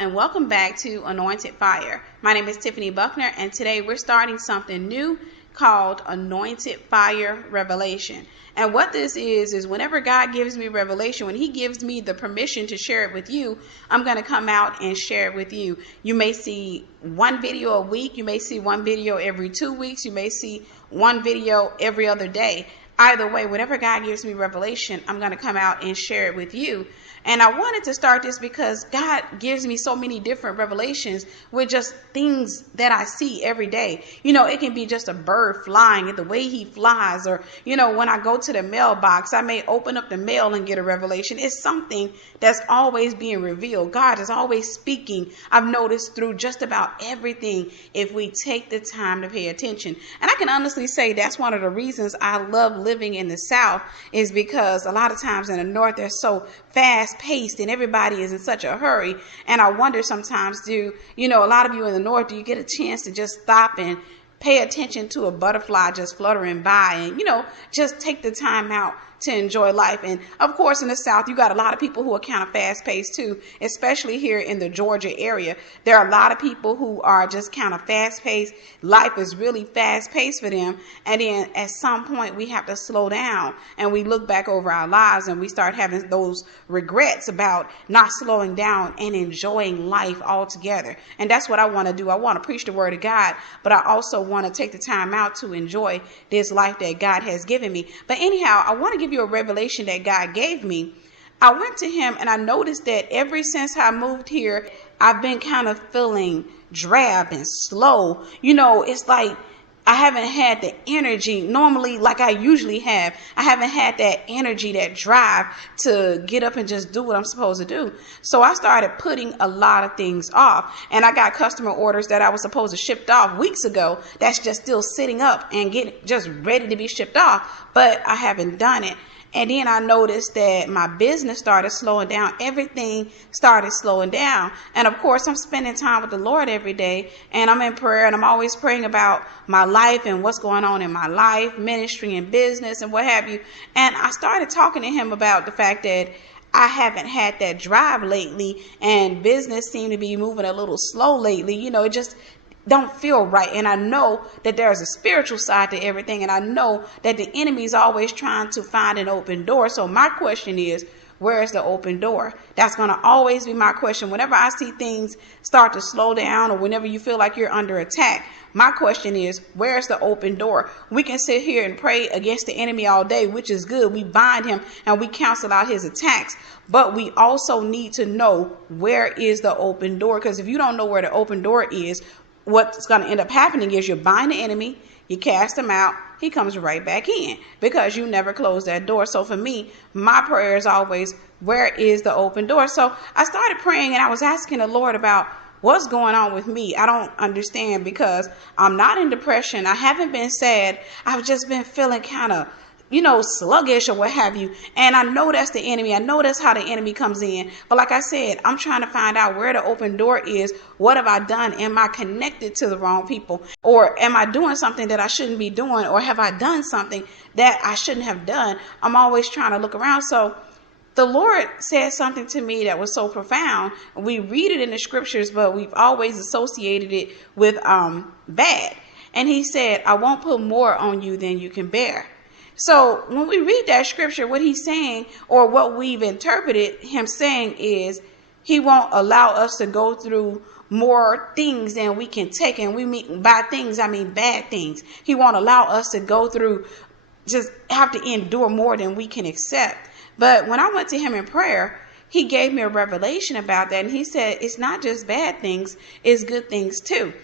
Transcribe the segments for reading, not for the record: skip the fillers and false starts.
and welcome back to Anointed Fire. My name is Tiffany Buckner, and today we're starting something new called Anointed Fire Revelation. And what this is whenever God gives me revelation, when he gives me the permission to share it with you, I'm going to come out and share it with you. You may see one video a week. You may see one video every 2 weeks. You may see one video every other day. Either way, whenever God gives me revelation, I'm going to come out and share it with you. And I wanted to start this because God gives me so many different revelations with just things that I see every day. You know, it can be just a bird flying and the way he flies, or, you know, when I go to the mailbox, I may open up the mail and get a revelation. It's something that's always being revealed. God is always speaking. I've noticed through just about everything if we take the time to pay attention. And I can honestly say that's one of the reasons I love living in the South, is because a lot of times in the North, they're so fast paced and everybody is in such a hurry. And I wonder sometimes, a lot of you in the North, do you get a chance to just stop and pay attention to a butterfly just fluttering by and, just take the time out to enjoy life? And of course, in the South, you got a lot of people who are kind of fast paced too, especially here in the Georgia area. There are a lot of people who are just kind of fast paced. Life is really fast paced for them. And then at some point we have to slow down and we look back over our lives and we start having those regrets about not slowing down and enjoying life altogether. And that's what I want to do. I want to preach the word of God, but I also want to take the time out to enjoy this life that God has given me. But anyhow, I want to give you a revelation that God gave me. I went to him and I noticed that ever since I moved here, I've been kind of feeling drab and slow. It's like I haven't had the energy normally like I usually have. I haven't had that energy, that drive to get up and just do what I'm supposed to do. So I started putting a lot of things off, and I got customer orders that I was supposed to ship off weeks ago that's just still sitting up and getting just ready to be shipped off, but I haven't done it. And then I noticed that my business started slowing down. Everything started slowing down. And of course, I'm spending time with the Lord every day. And I'm in prayer. And I'm always praying about my life and what's going on in my life, ministry and business and what have you. And I started talking to him about the fact that I haven't had that drive lately. And business seemed to be moving a little slow lately. It just don't feel right. And I know that there's a spiritual side to everything. And I know that the enemy is always trying to find an open door. So my question is, where's the open door? That's going to always be my question. Whenever I see things start to slow down, or whenever you feel like you're under attack, my question is, where's the open door? We can sit here and pray against the enemy all day, which is good. We bind him and we cancel out his attacks. But we also need to know where is the open door. Because if you don't know where the open door is, what's going to end up happening is you bind the enemy, you cast him out, he comes right back in because you never close that door. So for me, my prayer is always, where is the open door? So I started praying and I was asking the Lord about what's going on with me. I don't understand, because I'm not in depression. I haven't been sad. I've just been feeling kind of sluggish or what have you. And I know that's the enemy. I know that's how the enemy comes in. But like I said, I'm trying to find out where the open door is. What have I done? Am I connected to the wrong people? Or am I doing something that I shouldn't be doing? Or have I done something that I shouldn't have done? I'm always trying to look around. So the Lord said something to me that was so profound. We read it in the scriptures, but we've always associated it with bad. And he said, I won't put more on you than you can bear. So when we read that scripture, what he's saying, or what we've interpreted him saying, is he won't allow us to go through more things than we can take. And we mean by things, I mean bad things. He won't allow us to go through, just have to endure more than we can accept. But when I went to him in prayer, he gave me a revelation about that. And he said, it's not just bad things, it's good things too.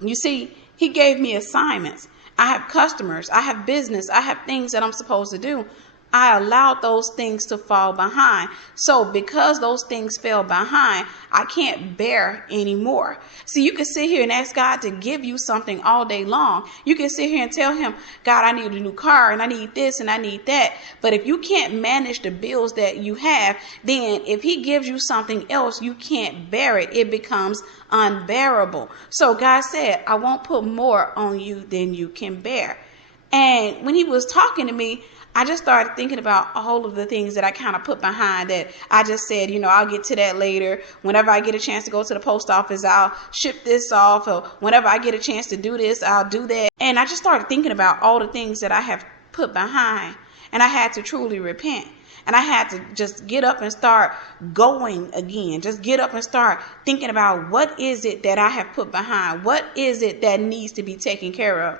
You see, he gave me assignments. I have customers, I have business, I have things that I'm supposed to do. I allowed those things to fall behind. So because those things fell behind, I can't bear anymore. See, you can sit here and ask God to give you something all day long. You can sit here and tell him, God, I need a new car and I need this and I need that. But if you can't manage the bills that you have, then if he gives you something else, you can't bear it. It becomes unbearable. So God said, I won't put more on you than you can bear. And when he was talking to me, I just started thinking about all of the things that I kind of put behind that I just said, I'll get to that later. Whenever I get a chance to go to the post office, I'll ship this off. Or whenever I get a chance to do this, I'll do that. And I just started thinking about all the things that I have put behind. And I had to truly repent. And I had to just get up and start going again. Just get up and start thinking about what is it that I have put behind? What is it that needs to be taken care of?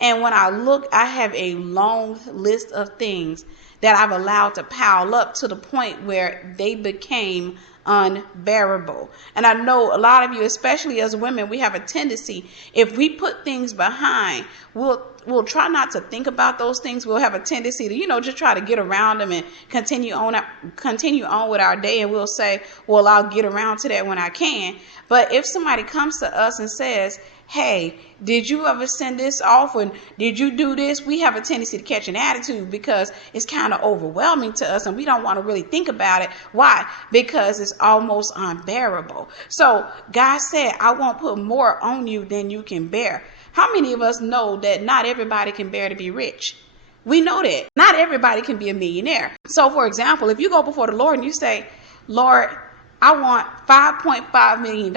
And when I look, I have a long list of things that I've allowed to pile up to the point where they became unbearable. And I know a lot of you, especially as women, we have a tendency, if we put things behind, we'll try not to think about those things. We'll have a tendency to, just try to get around them and continue on with our day. And we'll say, well, I'll get around to that when I can. But if somebody comes to us and says, hey, did you ever send this off? And did you do this? We have a tendency to catch an attitude because it's kind of overwhelming to us and we don't want to really think about it. Why? Because it's almost unbearable. So God said, I won't put more on you than you can bear. How many of us know that not everybody can bear to be rich? We know that not everybody can be a millionaire. So for example, if you go before the Lord and you say, Lord, I want $5.5 million.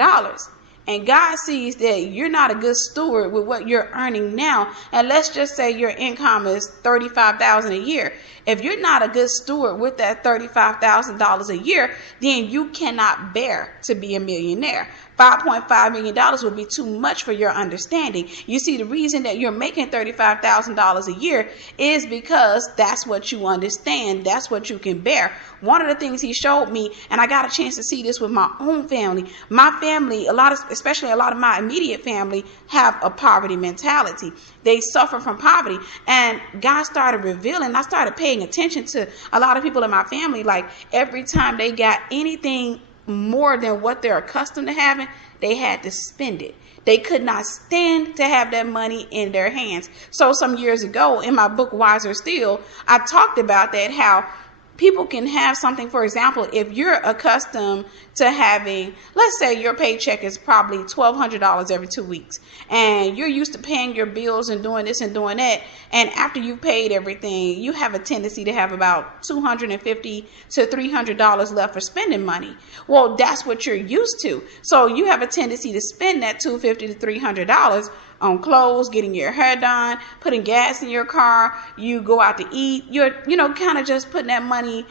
And God sees that you're not a good steward with what you're earning now. And let's just say your income is $35,000 a year. If you're not a good steward with that $35,000 a year, then you cannot bear to be a millionaire. $5.5 million would be too much for your understanding. You see, the reason that you're making $35,000 a year is because that's what you understand. That's what you can bear. One of the things he showed me, and I got a chance to see this with my own family. My family, especially a lot of my immediate family, have a poverty mentality. They suffer from poverty. And God started revealing, I started paying attention to a lot of people in my family. Like every time they got anything more than what they're accustomed to having, they had to spend it. They could not stand to have that money in their hands. So some years ago in my book, Wiser Still, I talked about that, how people can have something. For example, if you're accustomed to having, let's say your paycheck is probably $1,200 every 2 weeks, and you're used to paying your bills and doing this and doing that, and after you've paid everything, you have a tendency to have about $250 to $300 left for spending money. Well, that's what you're used to. So you have a tendency to spend that $250 to $300 on clothes, getting your hair done, putting gas in your car, you go out to eat, you're, kind of just putting that money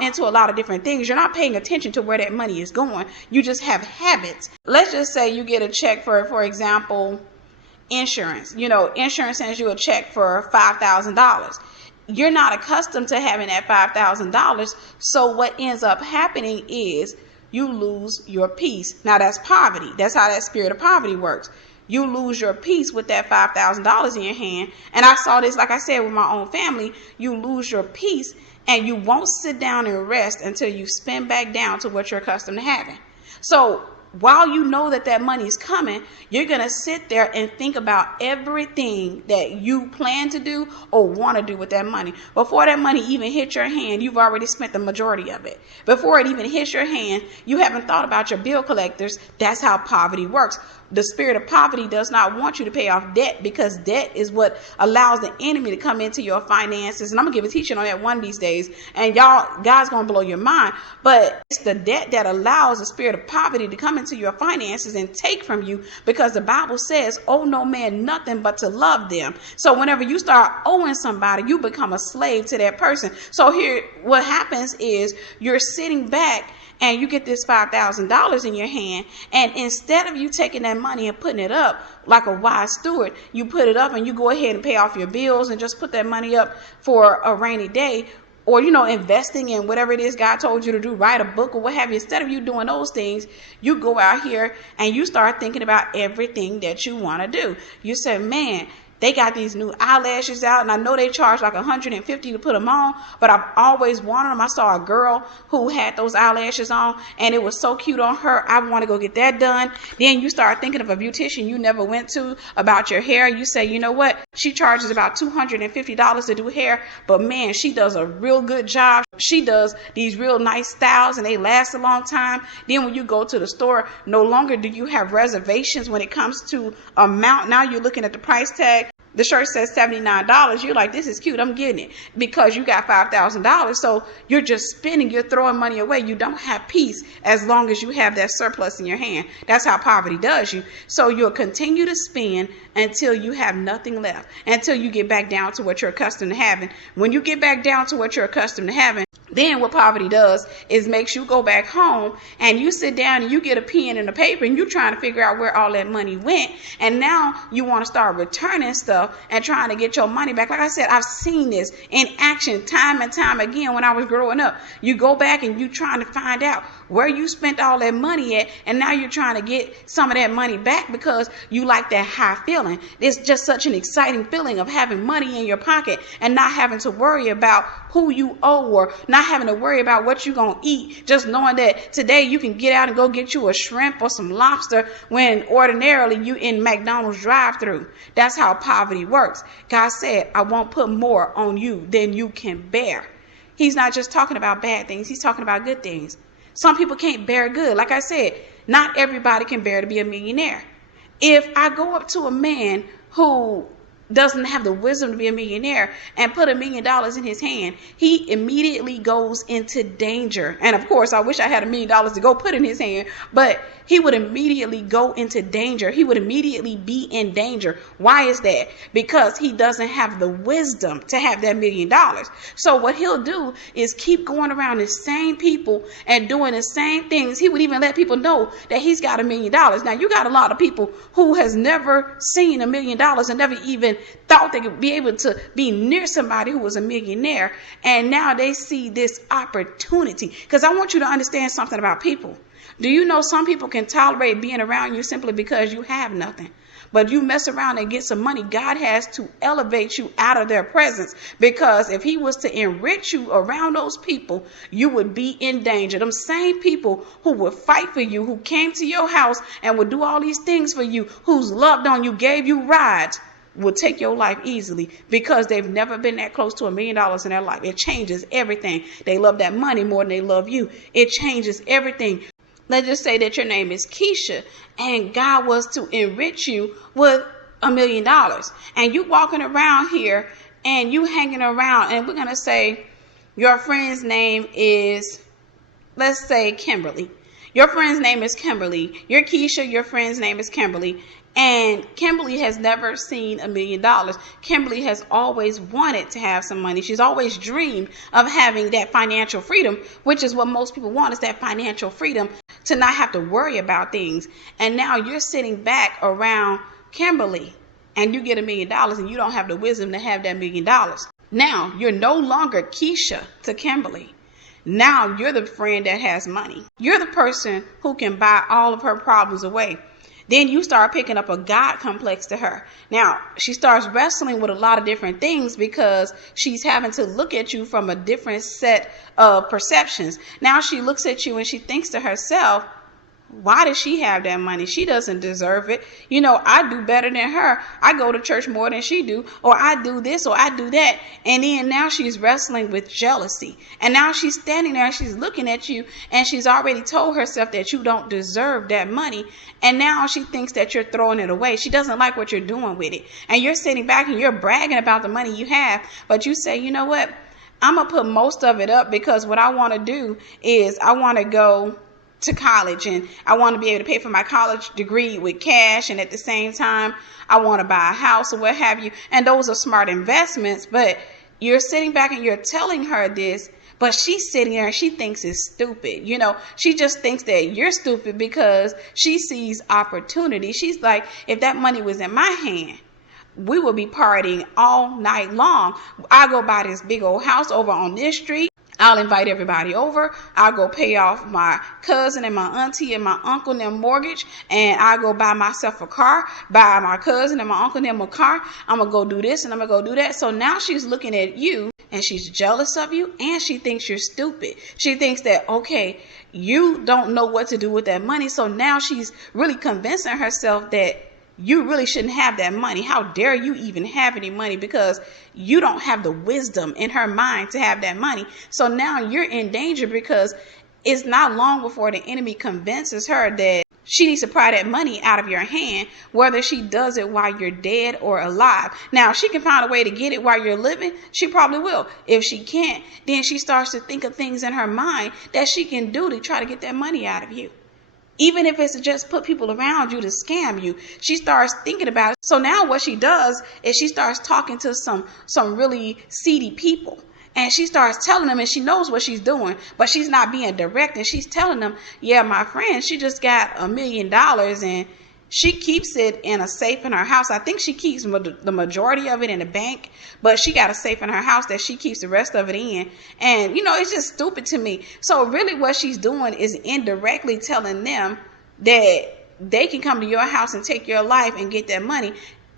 into a lot of different things. You're not paying attention to where that money is going. You just have habits. Let's just say you get a check for example, insurance. Insurance sends you a check for $5,000. You're not accustomed to having that $5,000. So what ends up happening is you lose your peace. Now that's poverty. That's how that spirit of poverty works. You lose your peace with that $5,000 in your hand. And I saw this, like I said, with my own family. You lose your peace and you won't sit down and rest until you spend back down to what you're accustomed to having. So while you know that money is coming, you're going to sit there and think about everything that you plan to do or want to do with that money. Before that money even hits your hand, you've already spent the majority of it. Before it even hits your hand, you haven't thought about your bill collectors. That's how poverty works. The spirit of poverty does not want you to pay off debt, because debt is what allows the enemy to come into your finances. And I'm going to give a teaching on that one of these days. And God's going to blow your mind. But it's the debt that allows the spirit of poverty to come into your finances and take from you, because the Bible says, owe no man nothing but to love them. So whenever you start owing somebody, you become a slave to that person. So here, what happens is you're sitting back and you get this $5,000 in your hand, and instead of you taking that money and putting it up like a wise steward, you put it up and you go ahead and pay off your bills and just put that money up for a rainy day, or, investing in whatever it is God told you to do, write a book or what have you. Instead of you doing those things, you go out here and you start thinking about everything that you want to do. You say, man, they got these new eyelashes out, and I know they charge like $150 to put them on, but I've always wanted them. I saw a girl who had those eyelashes on, and it was so cute on her. I want to go get that done. Then you start thinking of a beautician you never went to about your hair. You say, you know what? She charges about $250 to do hair, but man, she does a real good job. She does these real nice styles, and they last a long time. Then when you go to the store, no longer do you have reservations when it comes to amount. Now you're looking at the price tag. The shirt says $79. You're like, this is cute. I'm getting it because you got $5,000. So you're just spending. You're throwing money away. You don't have peace as long as you have that surplus in your hand. That's how poverty does you. So you'll continue to spend until you have nothing left, until you get back down to what you're accustomed to having. When you get back down to what you're accustomed to having, then what poverty does is makes you go back home and you sit down and you get a pen and a paper and you're trying to figure out where all that money went. And now you want to start returning stuff and trying to get your money back. Like I said, I've seen this in action time and time again when I was growing up. You go back and you trying to find out where you spent all that money at, and now you're trying to get some of that money back because you like that high feeling. It's just such an exciting feeling of having money in your pocket and not having to worry about who you owe or not having to worry about what you're going to eat. Just knowing that today you can get out and go get you a shrimp or some lobster when ordinarily you in McDonald's drive-thru. That's how poverty works. God said, I won't put more on you than you can bear. He's not just talking about bad things. He's talking about good things. Some people can't bear good. Like I said, not everybody can bear to be a millionaire. If I go up to a man who doesn't have the wisdom to be a millionaire and put $1 million in his hand, he immediately goes into danger. And of course, I wish I had $1 million to go put in his hand, but he would immediately go into danger. He would immediately be in danger. Why is that? Because he doesn't have the wisdom to have that $1 million. So what he'll do is keep going around the same people and doing the same things. He would even let people know that he's got $1 million. Now, you got a lot of people who has never seen $1 million and never even thought they could be able to be near somebody who was a millionaire. And now they see this opportunity. Because I want you to understand something about people. Do you know some people can tolerate being around you simply because you have nothing? But you mess around and get some money, God has to elevate you out of their presence, because if he was to enrich you around those people, you would be in danger. Them same people who would fight for you, who came to your house and would do all these things for you, who's loved on you, gave you rides, will take your life easily because they've never been that close to $1 million in their life. It changes everything. They love that money more than they love you. It changes everything. Let's just say that your name is Keisha and God was to enrich you with $1 million. And you walking around here and you hanging around, and we're going to say your friend's name is, let's say, Kimberly. Your friend's name is Kimberly. You're Keisha. Your friend's name is Kimberly. And Kimberly has never seen $1 million. Kimberly has always wanted to have some money. She's always dreamed of having that financial freedom, which is what most people want, is that financial freedom to not have to worry about things. And now you're sitting back around Kimberly and you get $1 million and you don't have the wisdom to have that $1 million. Now you're no longer Keisha to Kimberly. Now you're the friend that has money. You're the person who can buy all of her problems away. Then you start picking up a God complex to her. Now, she starts wrestling with a lot of different things because she's having to look at you from a different set of perceptions. Now she looks at you and she thinks to herself, why does she have that money? She doesn't deserve it. You know, I do better than her. I go to church more than she do, or I do this, or I do that. And then now she's wrestling with jealousy. And now she's standing there and she's looking at you and she's already told herself that you don't deserve that money. And now she thinks that you're throwing it away. She doesn't like what you're doing with it. And you're sitting back and you're bragging about the money you have, but you say, you know what? I'm going to put most of it up because what I want to do is I want to go to college and I want to be able to pay for my college degree with cash, and at the same time I want to buy a house or what have you. And those are smart investments, but you're sitting back and you're telling her this, but she's sitting there and she thinks it's stupid. You know, she just thinks that you're stupid because she sees opportunity. She's like, if that money was in my hand, we would be partying all night long. I go buy this big old house over on this street. I'll invite everybody over. I'll go pay off my cousin and my auntie and my uncle and their mortgage. And I'll go buy myself a car, buy my cousin and my uncle and them a car. I'm going to go do this and I'm going to go do that. So now she's looking at you and she's jealous of you and she thinks you're stupid. She thinks that, okay, you don't know what to do with that money. So now she's really convincing herself that you really shouldn't have that money. How dare you even have any money, because you don't have the wisdom in her mind to have that money. So now you're in danger because it's not long before the enemy convinces her that She needs to pry that money out of your hand, whether she does it while you're dead or alive. Now, if she can find a way to get it while you're living, she probably will. If she can't, then she starts to think of things in her mind that she can do to try to get that money out of you. Even if it's to just put people around you to scam you, she starts thinking about it. So now what she does is she starts talking to some really seedy people. And she starts telling them, and she knows what she's doing, but she's not being direct. And she's telling them, yeah, my friend, she just got $1 million and she keeps it in a safe in her house. I think she keeps the majority of it in the bank, but she got a safe in her house that she keeps the rest of it in. And, it's just stupid to me. So really what she's doing is indirectly telling them that they can come to your house and take your life and get that money.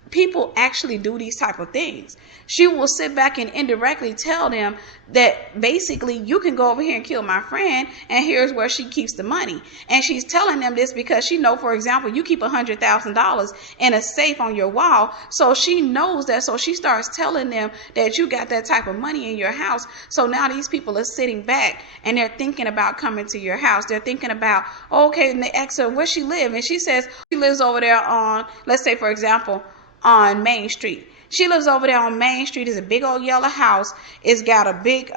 People actually do these type of things. She will sit back and indirectly tell them that basically you can go over here and kill my friend, and here's where she keeps the money. And she's telling them this because she know, for example, you keep $100,000 in a safe on your wall. So she knows that. So she starts telling them that you got that type of money in your house. So now these people are sitting back and they're thinking about coming to your house. They're thinking about, okay, and they ask her where she live. And she says she lives over there on, let's say, for example, on Main Street. She lives over there on Main Street. It's a big old yellow house. It's got a big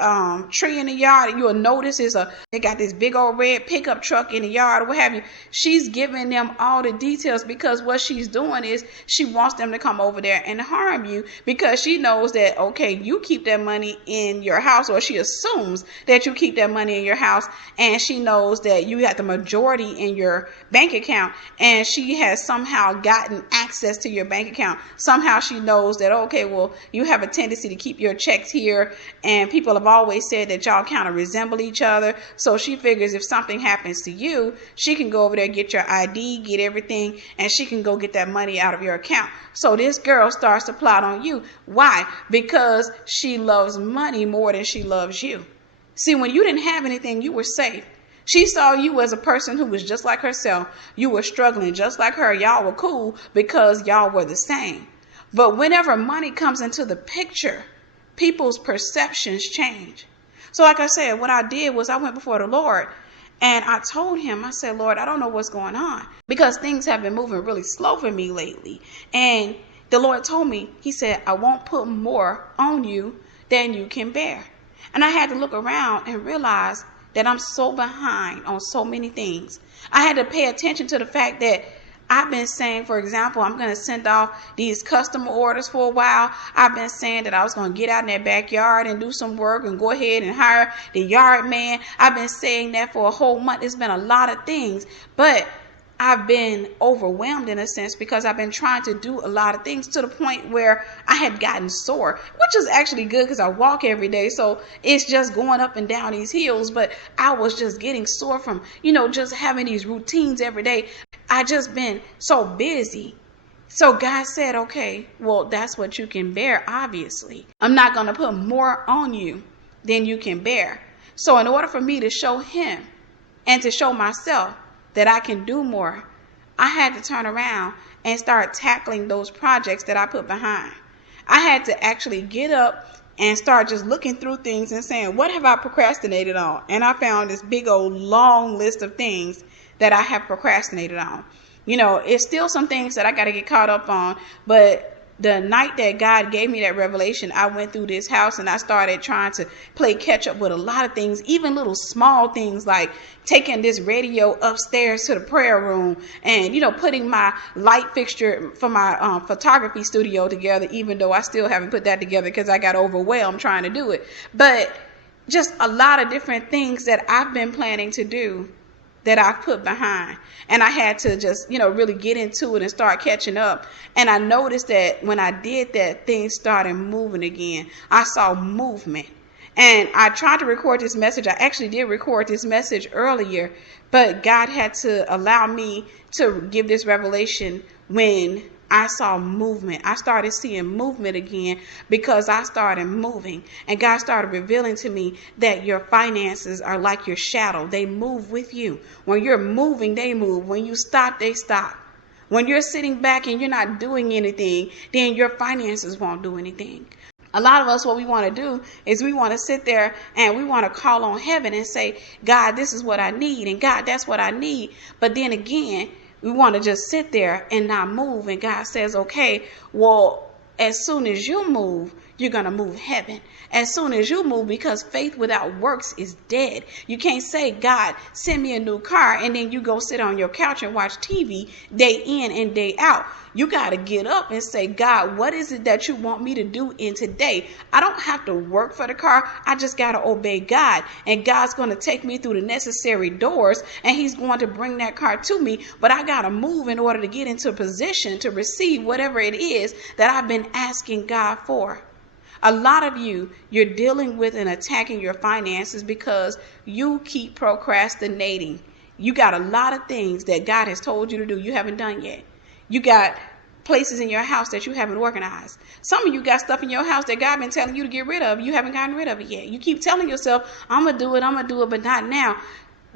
tree in the yard. You'll notice they got this big old red pickup truck in the yard or what have you. She's giving them all the details because what she's doing is she wants them to come over there and harm you because she knows that, okay, you keep that money in your house, or she assumes that you keep that money in your house, and she knows that you got the majority in your bank account, and she has somehow gotten access to your bank account. Somehow she knows that, okay, well, you have a tendency to keep your checks here, and people have always said that y'all kind of resemble each other. So she figures if something happens to you, she can go over there, get your ID, get everything, and she can go get that money out of your account. So this girl starts to plot on you. Why? Because she loves money more than she loves you. See, when you didn't have anything, you were safe. She saw you as a person who was just like herself. You were struggling just like her. Y'all were cool because y'all were the same. But whenever money comes into the picture, people's perceptions change. So like I said, what I did was I went before the Lord and I told him, I said, Lord, I don't know what's going on because things have been moving really slow for me lately. And the Lord told me, he said, I won't put more on you than you can bear. And I had to look around and realize that I'm so behind on so many things. I had to pay attention to the fact that I've been saying, for example, I'm going to send off these customer orders for a while. I've been saying that I was going to get out in that backyard and do some work and go ahead and hire the yard man. I've been saying that for a whole month. It's been a lot of things, but I've been overwhelmed in a sense because I've been trying to do a lot of things to the point where I had gotten sore, which is actually good because I walk every day. So it's just going up and down these hills, but I was just getting sore from, just having these routines every day. I just been so busy. So God said, okay, well, that's what you can bear, obviously. I'm not going to put more on you than you can bear. So in order for me to show him and to show myself that I can do more, I had to turn around and start tackling those projects that I put behind. I had to actually get up and start just looking through things and saying, what have I procrastinated on? And I found this big old long list of things that I have procrastinated on. It's still some things that I got to get caught up on, but the night that God gave me that revelation, I went through this house and I started trying to play catch up with a lot of things, even little small things like taking this radio upstairs to the prayer room and, putting my light fixture for my photography studio together, even though I still haven't put that together because I got overwhelmed trying to do it. But just a lot of different things that I've been planning to do that I've put behind. And I had to just, really get into it and start catching up. And I noticed that when I did that, things started moving again. I saw movement. And I tried to record this message. I actually did record this message earlier, but God had to allow me to give this revelation when I saw movement. I started seeing movement again because I started moving. And God started revealing to me that your finances are like your shadow. They move with you. When you're moving, they move. When you stop, they stop. When you're sitting back and you're not doing anything, then your finances won't do anything. A lot of us, what we want to do is we want to sit there and we want to call on heaven and say, God, this is what I need. And God, that's what I need. But then again, we want to just sit there and not move. And God says, okay, well, as soon as you move, you're going to move heaven. As soon as you move, because faith without works is dead. You can't say, God, send me a new car, and then you go sit on your couch and watch TV day in and day out. You got to get up and say, God, what is it that you want me to do in today? I don't have to work for the car. I just got to obey God. And God's going to take me through the necessary doors, and he's going to bring that car to me. But I got to move in order to get into a position to receive whatever it is that I've been asking God for. A lot of you're dealing with and attacking your finances because you keep procrastinating. You got a lot of things that God has told you to do you haven't done yet. You got places in your house that you haven't organized. Some of you got stuff in your house that God been telling you to get rid of. You haven't gotten rid of it yet. You keep telling yourself, I'm going to do it, but not now.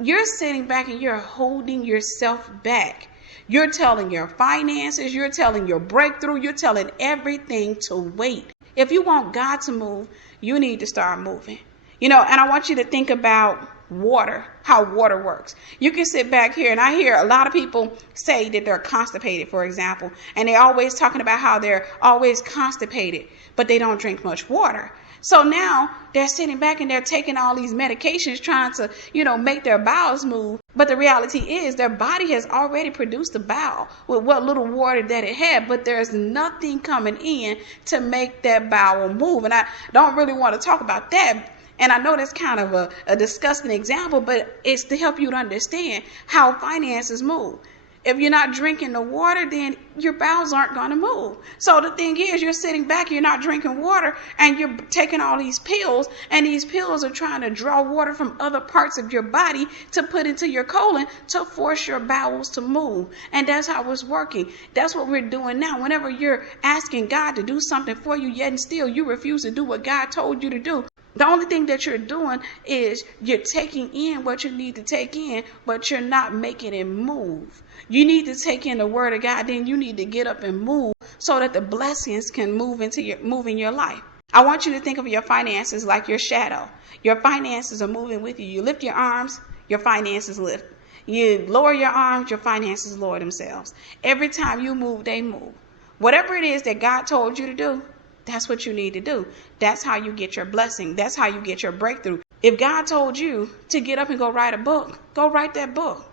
You're sitting back and you're holding yourself back. You're telling your finances, you're telling your breakthrough, you're telling everything to wait. If you want God to move, you need to start moving. And I want you to think about water, how water works. You can sit back here, and I hear a lot of people say that they're constipated, for example, and they're always talking about how they're always constipated, but they don't drink much water. So now they're sitting back and they're taking all these medications trying to, make their bowels move. But the reality is their body has already produced a bowel with what little water that it had, but there's nothing coming in to make that bowel move. And I don't really want to talk about that. And I know that's kind of a disgusting example, but it's to help you to understand how finances move. If you're not drinking the water, then your bowels aren't going to move. So the thing is, you're sitting back, you're not drinking water, and you're taking all these pills, and these pills are trying to draw water from other parts of your body to put into your colon to force your bowels to move. And that's how it's working. That's what we're doing now. Whenever you're asking God to do something for you, yet and still you refuse to do what God told you to do, the only thing that you're doing is you're taking in what you need to take in, but you're not making it move. You need to take in the word of God, then you need to get up and move so that the blessings can move in your life. I want you to think of your finances like your shadow. Your finances are moving with you. You lift your arms, your finances lift. You lower your arms, your finances lower themselves. Every time you move, they move. Whatever it is that God told you to do, that's what you need to do. That's how you get your blessing. That's how you get your breakthrough. If God told you to get up and go write a book, go write that book.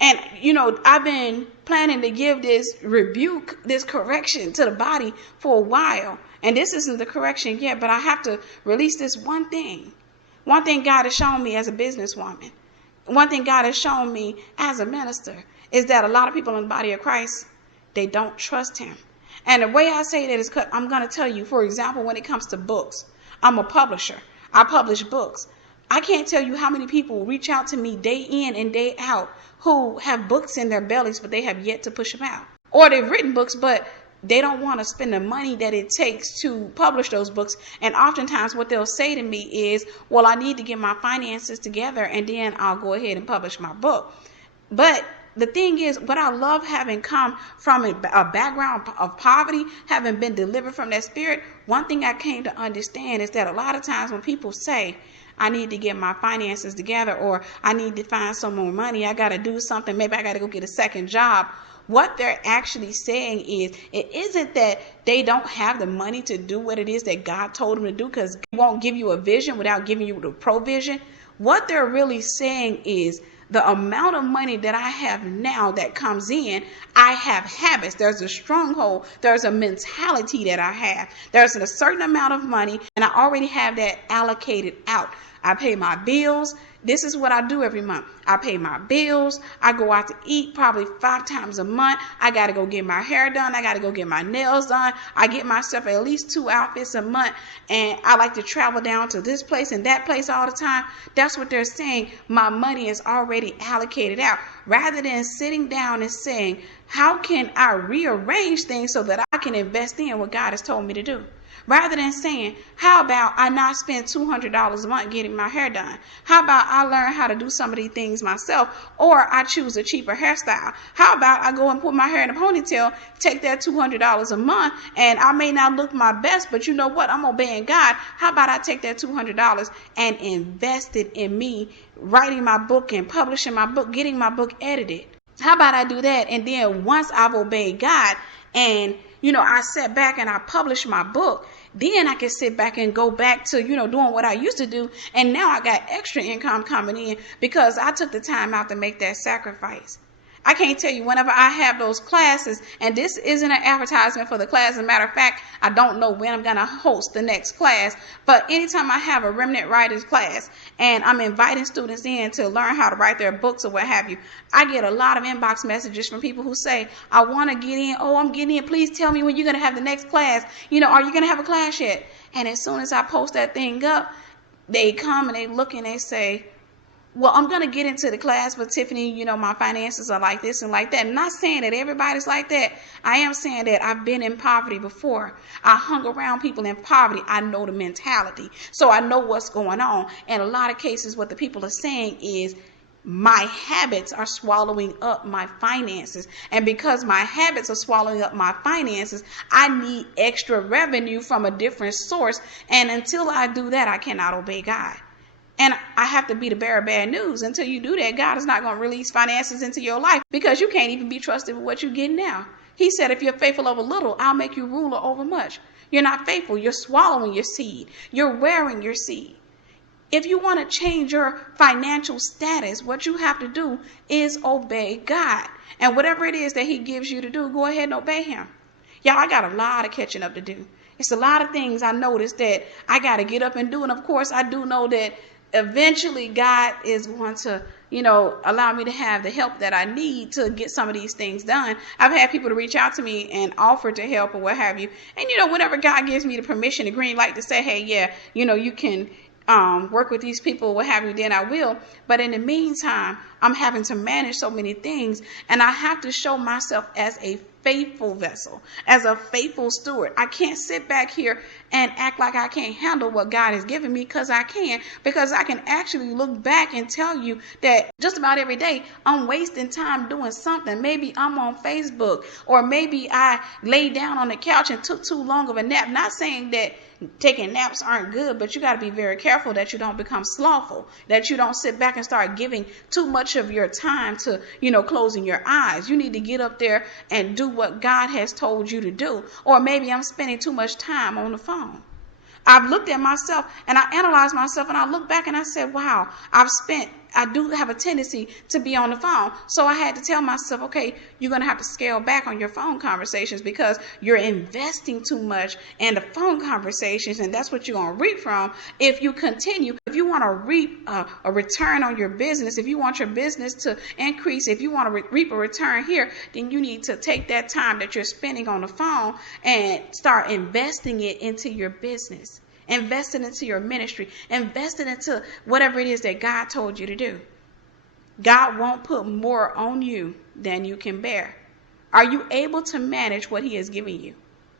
And, I've been planning to give this rebuke, this correction to the body for a while. And this isn't the correction yet, but I have to release this one thing. One thing God has shown me as a businesswoman. One thing God has shown me as a minister is that a lot of people in the body of Christ, they don't trust him. And the way I say that is because I'm going to tell you, for example, when it comes to books, I'm a publisher. I publish books. I can't tell you how many people reach out to me day in and day out who have books in their bellies, but they have yet to push them out. Or they've written books, but they don't want to spend the money that it takes to publish those books. And oftentimes what they'll say to me is, well, I need to get my finances together and then I'll go ahead and publish my book. But the thing is, what I love having come from a background of poverty, having been delivered from that spirit, one thing I came to understand is that a lot of times when people say, I need to get my finances together, or I need to find some more money, I got to do something, maybe I got to go get a second job, what they're actually saying is, it isn't that they don't have the money to do what it is that God told them to do, because He won't give you a vision without giving you the provision. What they're really saying is, the amount of money that I have now that comes in, I have habits. There's a stronghold. There's a mentality that I have. There's a certain amount of money, and I already have that allocated out. I pay my bills. This is what I do every month. I pay my bills. I go out to eat probably 5 times a month. I got to go get my hair done. I got to go get my nails done. I get myself at least 2 outfits a month. And I like to travel down to this place and that place all the time. That's what they're saying. My money is already allocated out. Rather than sitting down and saying, how can I rearrange things so that I can invest in what God has told me to do? Rather than saying, how about I not spend $200 a month getting my hair done? How about I learn how to do some of these things myself, or I choose a cheaper hairstyle? How about I go and put my hair in a ponytail, take that $200 a month, and I may not look my best, but you know what? I'm obeying God. How about I take that $200 and invest it in me writing my book and publishing my book, getting my book edited? How about I do that? And then once I've obeyed God and, I sat back and I published my book, then I can sit back and go back to, doing what I used to do. And now I got extra income coming in because I took the time out to make that sacrifice. I can't tell you, whenever I have those classes, and this isn't an advertisement for the class. As a matter of fact, I don't know when I'm going to host the next class. But anytime I have a remnant writers class and I'm inviting students in to learn how to write their books or what have you, I get a lot of inbox messages from people who say, I want to get in. Oh, I'm getting in. Please tell me when you're going to have the next class. Are you going to have a class yet? And as soon as I post that thing up, they come and they look and they say, well, I'm going to get into the class, but Tiffany, my finances are like this and like that. I'm not saying that everybody's like that. I am saying that I've been in poverty before. I hung around people in poverty. I know the mentality. So I know what's going on. In a lot of cases, what the people are saying is, my habits are swallowing up my finances. And because my habits are swallowing up my finances, I need extra revenue from a different source. And until I do that, I cannot obey God. And I have to be the bearer of bad news. Until you do that, God is not going to release finances into your life because you can't even be trusted with what you're getting now. He said, if you're faithful over little, I'll make you ruler over much. You're not faithful. You're swallowing your seed. You're wearing your seed. If you want to change your financial status, what you have to do is obey God. And whatever it is that he gives you to do, go ahead and obey him. Y'all, I got a lot of catching up to do. It's a lot of things I noticed that I got to get up and do. And of course, I do know that eventually God is going to, allow me to have the help that I need to get some of these things done. I've had people to reach out to me and offer to help or what have you. And, whenever God gives me the permission, the green light to say, hey, yeah, you can work with these people, what have you, then I will. But in the meantime, I'm having to manage so many things, and I have to show myself as a faithful vessel, as a faithful steward. I can't sit back here and act like I can't handle what God has given me, because I can, because I can actually look back and tell you that just about every day I'm wasting time doing something. Maybe I'm on Facebook, or maybe I laid down on the couch and took too long of a nap. Not saying that taking naps aren't good, but you got to be very careful that you don't become slothful, that you don't sit back and start giving too much of your time to, closing your eyes. You need to get up there and do what God has told you to do. Or maybe I'm spending too much time on the phone. I've looked at myself and I analyzed myself, and I look back and I said, wow, I do have a tendency to be on the phone. So I had to tell myself, okay, you're going to have to scale back on your phone conversations because you're investing too much in the phone conversations, and that's what you're going to reap from if you continue. If you want to reap a return on your business, if you want your business to increase, if you want to reap a return here, then you need to take that time that you're spending on the phone and start investing it into your business. Invest it into your ministry. Invest it into whatever it is that God told you to do. God won't put more on you than you can bear. Are you able to manage what he has given you?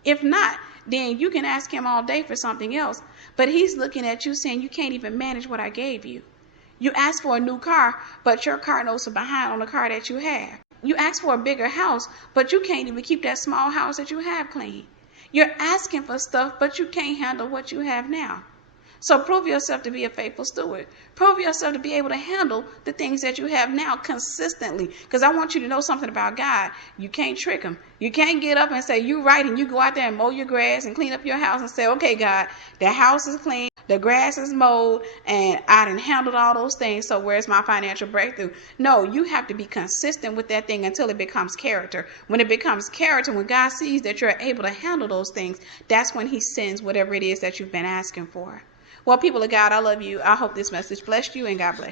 If not, then you can ask him all day for something else. But he's looking at you saying, you can't even manage what I gave you. You asked for a new car, but your car notes are behind on the car that you have. You asked for a bigger house, but you can't even keep that small house that you have clean. You're asking for stuff, but you can't handle what you have now. So prove yourself to be a faithful steward. Prove yourself to be able to handle the things that you have now consistently. Because I want you to know something about God. You can't trick him. You can't get up and say, you're right, and you go out there and mow your grass and clean up your house and say, okay, God, the house is clean, the grass is mowed, and I done handled all those things, so where's my financial breakthrough? No, you have to be consistent with that thing until it becomes character. When it becomes character, when God sees that you're able to handle those things, that's when he sends whatever it is that you've been asking for. Well, people of God, I love you. I hope this message blessed you, and God bless you.